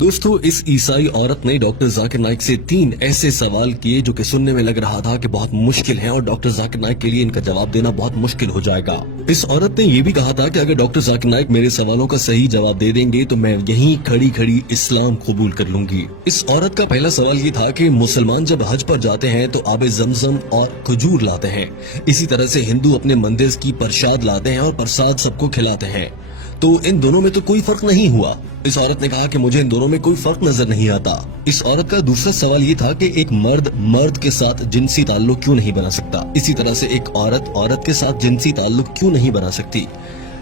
दोस्तों, इस ईसाई औरत ने डॉक्टर जाकिर नाइक से 3 ऐसे सवाल किए जो कि सुनने में लग रहा था कि बहुत मुश्किल है और डॉक्टर जाकिर नाइक के लिए इनका जवाब देना बहुत मुश्किल हो जाएगा। इस औरत ने ये भी कहा था कि अगर डॉक्टर जाकिर नाइक मेरे सवालों का सही जवाब दे देंगे तो मैं यहीं खड़ी खड़ी इस्लाम कबूल कर लूंगी। इस औरत का पहला सवाल ये था कि मुसलमान जब हज पर जाते हैं तो आबे जमजम और खजूर लाते हैं, इसी तरह से हिंदू अपने मंदिर की प्रसाद लाते हैं और प्रसाद सबको खिलाते हैं, तो इन दोनों में तो कोई फर्क नहीं हुआ। इस औरत ने कहा कि मुझे इन दोनों में कोई फर्क नजर नहीं आता। इस औरत का दूसरा सवाल ये था कि एक मर्द मर्द के साथ जिनसी ताल्लुक क्यों नहीं बना सकता, इसी तरह से एक औरत औरत के साथ जिनसी ताल्लुक क्यों नहीं बना सकती।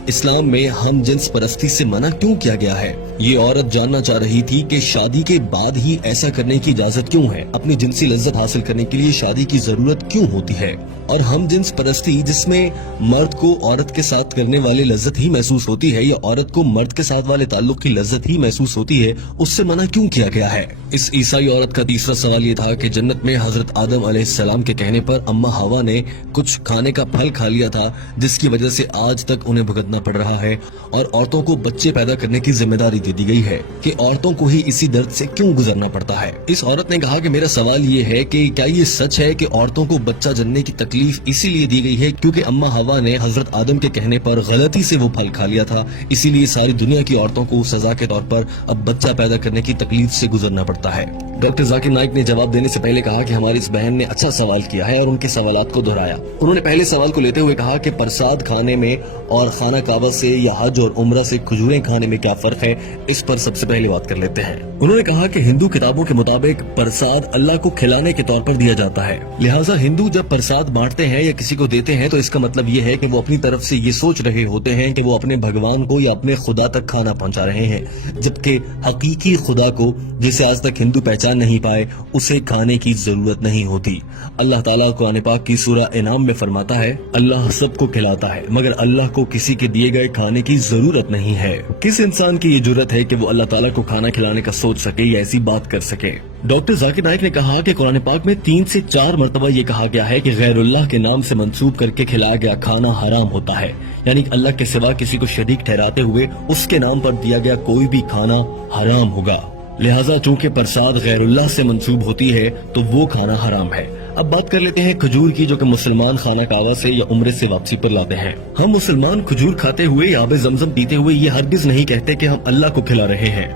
इस्लाम में हम जिन्स परस्ती से मना क्यों किया गया है। ये औरत जानना चाह रही थी कि शादी के बाद ही ऐसा करने की इजाजत क्यों है, अपनी जिनसी लज्जत हासिल करने के लिए शादी की जरूरत क्यों होती है, और हम जिन्स परस्ती जिसमें मर्द को औरत के साथ करने वाली लज्जत ही महसूस होती है या औरत को मर्द के साथ वाले ताल्लुक की लज्जत ही महसूस होती है, उससे मना क्यों किया गया है। इस ईसाई औरत का तीसरा सवाल ये था कि जन्नत में हजरत आदम अलैहिस्सलाम के कहने पर अम्मा हवा ने कुछ खाने का फल खा लिया था जिसकी वजह से आज तक उन्हें भुगतना पड़ रहा है, और औरतों को बच्चे पैदा करने की जिम्मेदारी दे दी गई है कि औरतों को ही इसी दर्द से क्यों गुजरना पड़ता है। इस औरत ने कहा कि मेरा सवाल ये है कि क्या ये सच है कि औरतों को बच्चा जनने की तकलीफ इसीलिए दी गई है क्योंकि अम्मा हवा ने हजरत आदम के कहने पर गलती से वो फल खा लिया था, इसीलिए सारी दुनिया की औरतों को सजा के तौर पर अब बच्चा पैदा करने की तकलीफ से गुजरना पड़ता है। डॉक्टर जाकिर नाइक ने जवाब देने से पहले कहा कि हमारी इस बहन ने अच्छा सवाल किया है और उनके सवालात को दोहराया। उन्होंने पहले सवाल को लेते हुए कहा कि प्रसाद खाने में और खाना काबा से या हज और उम्रा से खजूरें खाने में क्या फर्क है, इस पर सबसे पहले बात कर लेते हैं। उन्होंने कहा कि हिंदू किताबों के मुताबिक प्रसाद अल्लाह को खिलाने के तौर पर दिया जाता है, लिहाजा हिंदू जब प्रसाद बांटते हैं या किसी को देते हैं तो इसका मतलब ये है कि वो अपनी तरफ से ये सोच रहे होते हैं कि वो अपने भगवान को या अपने खुदा तक खाना पहुंचा रहे हैं, जबकि हकीकी खुदा को जिसे आज तक हिंदू पहचान नहीं पाए उसे खाने की जरूरत नहीं होती। अल्लाह ताला कुरान पाक की सूरह इनाम में फरमाता है, अल्लाह सबको खिलाता है मगर अल्लाह को किसी के दिए गए खाने की जरूरत नहीं है। किस इंसान की ये जरूरत है कि वो अल्लाह ताला को खाना खिलाने का सोच सके या ऐसी बात कर सके। डॉक्टर जाकिर नाइक ने कहा कि कुरान पाक में 3 से 4 मरतबा ये कहा गया है कि गैरुल्लाह के नाम से मंसूब करके खिलाया गया खाना हराम होता है, यानी कि अल्लाह के सिवा किसी को शरीक ठहराते हुए उसके नाम पर दिया गया कोई भी खाना हराम होगा। लिहाजा चूंकि प्रसाद गैरुल्लाह से मंसूब होती है तो वो खाना हराम है। अब बात कर लेते हैं खजूर की, जो कि मुसलमान खाना कावा से या उम्रे से वापसी पर लाते हैं। हम मुसलमान खजूर खाते हुए या आबे जमजम पीते हुए ये हरगिज नहीं कहते कि हम अल्लाह को खिला रहे हैं।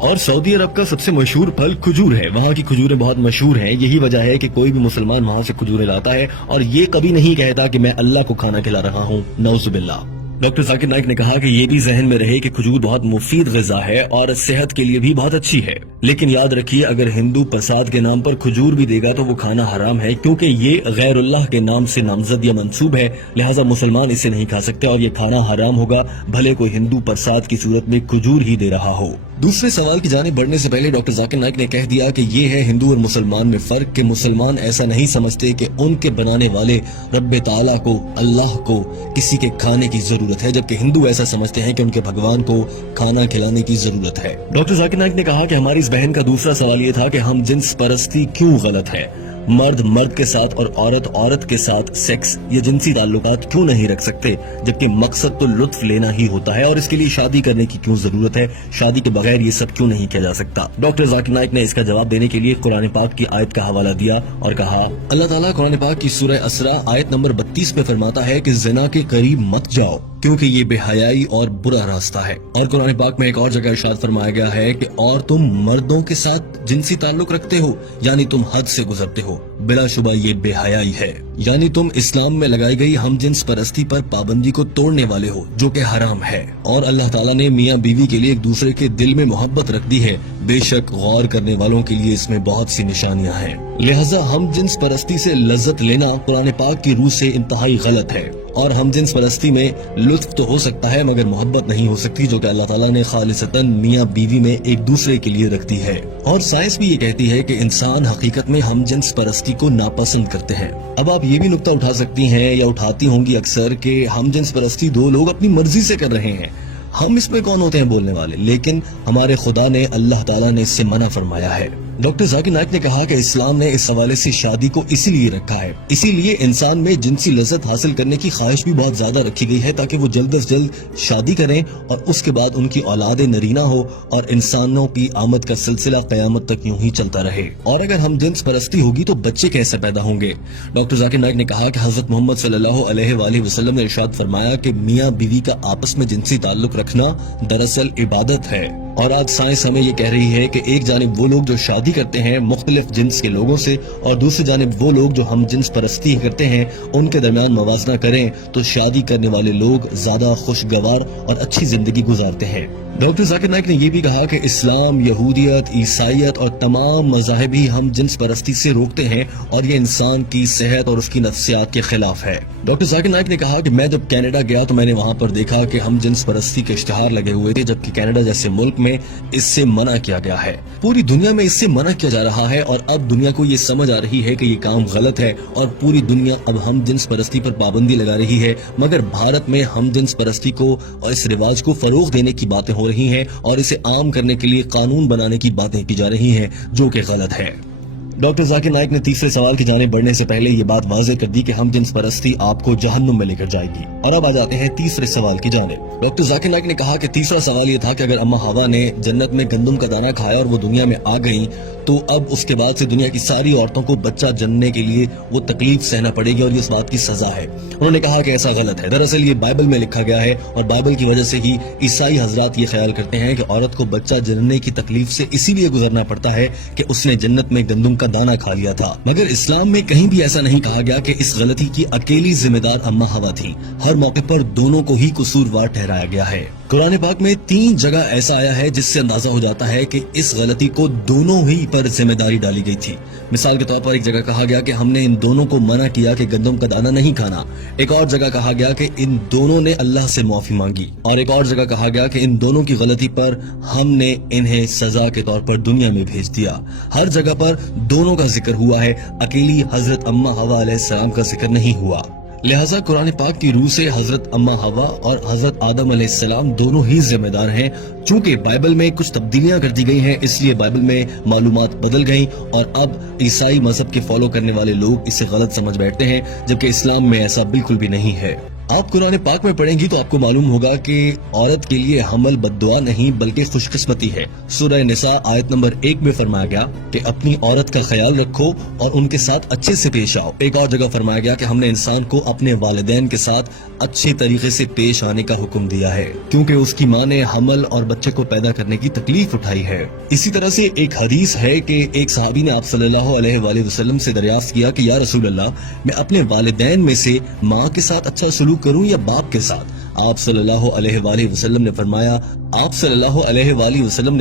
और सऊदी अरब का सबसे मशहूर फल खजूर है, वहाँ की खजूरें बहुत मशहूर हैं। यही वजह है कि कोई भी मुसलमान वहाँ से खजूरें लाता है और ये कभी नहीं कहता कि मैं अल्लाह को खाना खिला रहा हूँ, नौजुबिल्लाह। डॉक्टर जाकिर नाइक ने कहा कि ये भी जहन में रहे कि खजूर बहुत मुफीद ग़िज़ा है और सेहत के लिए भी बहुत अच्छी है, लेकिन याद रखिए अगर हिंदू प्रसाद के नाम पर खजूर भी देगा तो वो खाना हराम है क्योंकि ये गैरुल्लाह के नाम से नामजद या मंसूब है, लिहाजा मुसलमान इसे नहीं खा सकते और ये खाना हराम होगा भले कोई हिंदू प्रसाद की सूरत में खजूर ही दे रहा हो। दूसरे सवाल की जानिब बढ़ने से पहले डॉक्टर जाकिर नाइक ने कह दिया कि ये है हिंदू और मुसलमान में फर्क कि मुसलमान ऐसा नहीं समझते कि उनके बनाने वाले रब्बे ताला को, अल्लाह को किसी के खाने की जरूरत है, जबकि हिंदू ऐसा समझते हैं कि उनके भगवान को खाना खिलाने की जरूरत है। डॉक्टर जाकिर नाइक ने कहा कि हमारी इस बहन का दूसरा सवाल ये था कि हम जिन्स परस्ती क्यों गलत है, मर्द मर्द के साथ और औरत औरत के साथ सेक्स या जिनसी ताल्लुकात क्यों नहीं रख सकते, जबकि मकसद तो लुत्फ लेना ही होता है और इसके लिए शादी करने की क्यों जरूरत है, शादी के बगैर ये सब क्यों नहीं किया जा सकता। डॉक्टर जाकिर नाइक ने इसका जवाब देने के लिए कुरान पाक की आयत का हवाला दिया और कहा, अल्लाह ताला कुरान पाक की सूरह असरा आयत नंबर 32 में फरमाता है कि जिना के करीब मत जाओ क्योंकि ये बेहयाई और बुरा रास्ता है। और कुरान पाक में एक और जगह इरशाद फरमाया गया है कि और तुम मर्दों के साथ जिनसी ताल्लुक रखते हो यानी तुम हद से गुजरते हो, बिलाशुबा ये बेहयाई है, यानी तुम इस्लाम में लगाई गई हम जिन्स परस्ती पर पाबंदी को तोड़ने वाले हो जो कि हराम है। और अल्लाह ताला ने मियाँ बीवी के लिए एक दूसरे के दिल में मोहब्बत रख दी है, बेशक गौर करने वालों के लिए इसमें बहुत सी निशानियाँ हैं। लिहाजा हम जिन्स परस्ती से लज्जत लेना कुरान पाक की रूह से इंतहाई गलत है और हम जिन्स परस्ती में लुत्फ तो हो सकता है मगर मोहब्बत नहीं हो सकती, जो कि अल्लाह ताला ने खालिसतन मियाँ बीवी में एक दूसरे के लिए रख दी है। और साइंस भी ये कहती है कि इंसान हकीकत में हम जिन्स परस्ती को नापसंद करते हैं। अब आप ये भी नुक्ता उठा सकती हैं या उठाती होंगी अक्सर कि हम जिन्स परस्ती 2 लोग अपनी मर्जी से कर रहे हैं, हम इसमें कौन होते हैं बोलने वाले, लेकिन हमारे खुदा ने, अल्लाह ताला ने इससे मना फरमाया है। डॉक्टर जाकिर नाइक ने कहा कि इस्लाम ने इस हवाले से शादी को इसीलिए रखा है, इसीलिए इंसान में जिनसी लज्जत हासिल करने की ख्वाहिश भी बहुत ज्यादा रखी गई है ताकि वो जल्द से जल्द शादी करें और उसके बाद उनकी औलाद नरीना हो और इंसानों की आमद का सिलसिला क़यामत तक यूं ही चलता रहे। और अगर हम जिन्स परस्ती होगी तो बच्चे कैसे पैदा होंगे? डॉक्टर जाकिर नाइक ने कहा कि हजरत मोहम्मद सल्लल्लाहु अलैहि वसल्लम ने इरशाद फरमाया कि मियाँ बीवी का आपस में जिनसी ताल्लुक रखना दरअसल इबादत है। और आज साइंस हमें ये कह रही है कि एक जानिब वो लोग जो शादी करते हैं मुख्तलिफ जिन्स के लोगों से और दूसरी जानिब वो लोग जो हम जिन्स परस्ती करते हैं उनके दरमियान मवाजना करें तो शादी करने वाले लोग ज्यादा खुशगवार और अच्छी जिंदगी गुजारते हैं। डॉक्टर जाकिर नाइक ने यह भी कहा कि इस्लाम, यहूदियत, ईसाइयत और तमाम मज़ाहिब ही हम जिन्स परस्ती से रोकते हैं और ये इंसान की सेहत और उसकी नफ्सियात के खिलाफ है। डॉक्टर जाकिर नाइक ने कहा कि मैं जब कनाडा गया तो मैंने वहाँ पर देखा कि हम जिन्स परस्ती के इश्तिहार लगे हुए थे, जबकि कनाडा जैसे मुल्क में इससे मना किया गया है। पूरी दुनिया में इससे मना किया जा रहा है और अब दुनिया को ये समझ आ रही है कि ये काम गलत है और पूरी दुनिया अब हम जिन्स परस्ती पर पाबंदी लगा रही है। मगर भारत में हम जिन्स परस्ती को और इस रिवाज को फरोग देने की बातें हो रही हैं और इसे आम करने के लिए कानून बनाने की बातें की जा रही हैं, जो कि गलत है। डॉक्टर जाकिर नाइक ने तीसरे सवाल की जानिब बढ़ने से पहले ये बात वाज़ेह कर दी कि हम जिन्स परस्ती आपको जहन्नुम में लेकर जाएगी। और अब आ जाते हैं तीसरे सवाल की जानिब। डॉक्टर जाकिर नाइक ने कहा कि तीसरा सवाल ये था कि अगर अम्मा हवा ने जन्नत में गंदम का दाना खाया और वो दुनिया में आ गई तो अब उसके बाद से दुनिया की सारी औरतों को बच्चा जनने के लिए वो तकलीफ सहना पड़ेगी और ये इस बात की सजा है। उन्होंने कहा कि ऐसा गलत है। दरअसल ये बाइबल में लिखा गया है और बाइबल की वजह से ही ईसाई हजरात ये ख्याल करते हैं कि औरत को बच्चा जनने की तकलीफ से इसीलिए गुजरना पड़ता है कि उसने जन्नत में गंदम का दाना खा लिया था। मगर इस्लाम में कहीं भी ऐसा नहीं कहा गया कि इस गलती की अकेली जिम्मेदार अम्मा हवा थी। हर मौके पर दोनों को ही कसूरवार ठहराया गया है। कुरान पाक में 3 जगह ऐसा आया है जिससे अंदाजा हो जाता है कि इस गलती को दोनों ही पर जिम्मेदारी डाली गई थी। मिसाल के तौर पर एक जगह कहा गया कि हमने इन दोनों को मना किया कि गंदम का दाना नहीं खाना। एक और जगह कहा गया कि इन दोनों ने अल्लाह से माफी मांगी और एक और जगह कहा गया कि इन दोनों की गलती पर हमने इन्हें सजा के तौर पर दुनिया में भेज दिया। हर जगह पर दोनों का जिक्र हुआ है, अकेली हजरत अम्मा हवा अलैहिस्सलाम का जिक्र नहीं हुआ। लिहाजा कुरान पाक की रूह से हजरत अम्मा हवा और हजरत आदम अलैहिस्सलाम दोनों ही जिम्मेदार हैं। चूंकि बाइबल में कुछ तब्दीलियां कर दी गई हैं, इसलिए बाइबल में मालूमात बदल गई और अब ईसाई मजहब के फॉलो करने वाले लोग इसे गलत समझ बैठते हैं, जबकि इस्लाम में ऐसा बिल्कुल भी नहीं है। आप कुरान पाक में पढ़ेंगी तो आपको मालूम होगा कि औरत के लिए हमल बद्दुआ नहीं बल्कि खुशकिस्मती है। सूरह निसा आयत नंबर 1 में फरमाया गया कि अपनी औरत का ख्याल रखो और उनके साथ अच्छे से पेश आओ। एक और जगह फरमाया गया कि हमने इंसान को अपने वालिदैन के साथ अच्छे तरीके से पेश आने का हुक्म दिया है, क्योंकि उसकी माँ ने हमल और बच्चे को पैदा करने की तकलीफ उठाई है। इसी तरह से एक हदीस है कि एक सहाबी ने आप सल्लल्लाहु अलैहि वसल्लम से दरियाफ्त किया कि या रसूल अल्लाह, मैं अपने वालिदैन में से माँ के साथ अच्छा सलूक करूं या बाप के साथ? आप सल्लल्लाहु अलैहि वसल्लम ने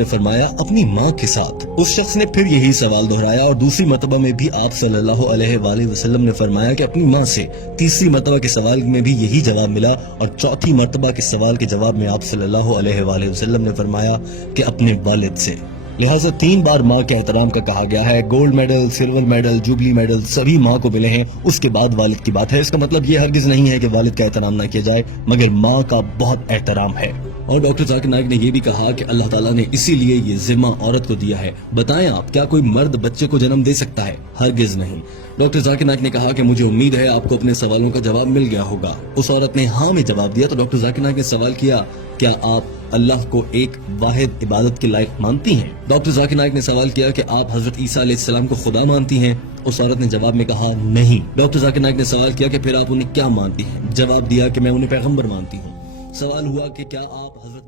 फरमाया अपनी माँ के साथ। उस शख्स ने फिर यही सवाल दोहराया और दूसरी मर्तबा में भी आप सल्लल्लाहु अलैहि वसल्लम ने फरमाया कि अपनी माँ से। तीसरी मर्तबा के सवाल में भी यही जवाब मिला और चौथी मर्तबा के सवाल के जवाब में आप सल्लल्लाहु अलैहि वसल्लम ने फरमाया कि अपने वालिद से। लिहाजा 3 बार माँ के एहतराम का कहा गया है। Gold medal, silver medal, jubilee medal सभी माँ को मिले हैं। उसके बाद वालिद की बात है। इसका मतलब ये हरगिज नहीं है कि वालिद का एहतराम ना किया जाए, मगर माँ का बहुत एहतराम है। और डॉक्टर जाकिर नाइक ने यह भी कहा कि अल्लाह ताला ने इसीलिए ये जिम्मा औरत को दिया है। बताएं आप, क्या कोई मर्द बच्चे को जन्म दे सकता है? हरगिज नहीं। डॉक्टर जाकिर नाइक ने कहा कि मुझे उम्मीद है आपको अपने सवालों का जवाब मिल गया होगा। उस औरत ने हाँ में जवाब दिया तो डॉक्टर जाकिर नाइक ने सवाल किया, क्या आप अल्लाह को एक वाहिद इबादत के लायक मानती हैं? डॉक्टर जाकिर नाइक ने सवाल किया कि आप हजरत ईसा अलैहिस्सलाम को खुदा मानती हैं? उस औरत ने जवाब में कहा नहीं। डॉक्टर जाकिर नाइक ने सवाल किया कि फिर आप उन्हें क्या मानती हैं? जवाब दिया कि मैं उन्हें पैगंबर मानती हूँ। सवाल हुआ कि क्या आप हजरत